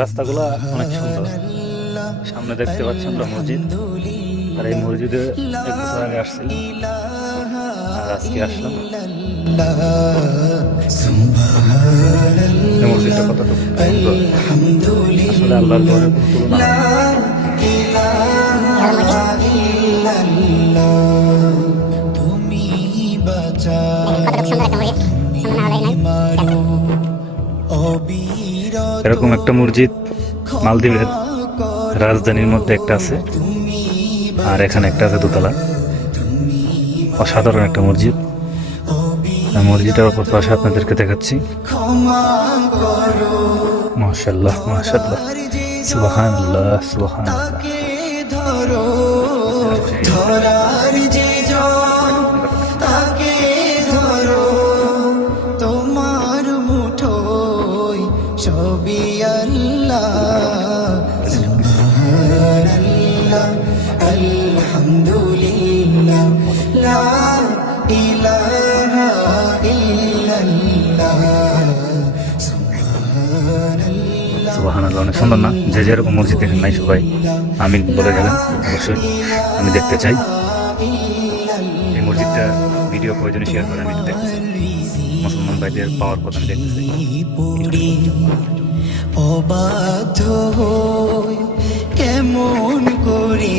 রাস্তাগুলো অনেক সুন্দর। সামনে দেখতে পাচ্ছি আমরা মসজিদ, আর এই মসজিদে 1 বছর আগে আসছিলাম, আর আজকে আসলাম। এই মসজিদটা কতটুকু সুন্দর, আসলে আল্লাহর ঘরের কোনো তুলনা হয় না। এরকম একটা মসজিদ মালদ্বীপের রাজধানীর মধ্যে একটা আছে, আর এখানে একটা আছে দোতলা। অসাধারণ একটা মসজিদ। মসজিদের অপর পাশে আপনাদেরকে দেখাচ্ছি। মাশাআল্লাহ মাশাআল্লাহ, সুবহানাল্লাহ সুবহানাল্লাহ। ধরার যে তাকে ধরো, তোমার মুঠোয় সবই আল্লাহ। সুবহানাল্লাহ আলহামদুলিল্লাহ লা ইলাহা ইল্লাল্লাহ সুবহানাল্লাহ। সুবহানাল্লাহ, অনেক সুন্দর না? যে যেরকম মসজিদ দেখেন নাই সবাই আমিন বলে যাবেন অবশ্যই। আমি দেখতে চাই এই মসজিদটা। ভিডিও প্রয়োজনে শেয়ার করে আমি একটু দেখতে চাই। মুসলমান ভাইদের পাওয়ার কথা আমি দেখতে চাই। অবাধ্য হই কেমন করে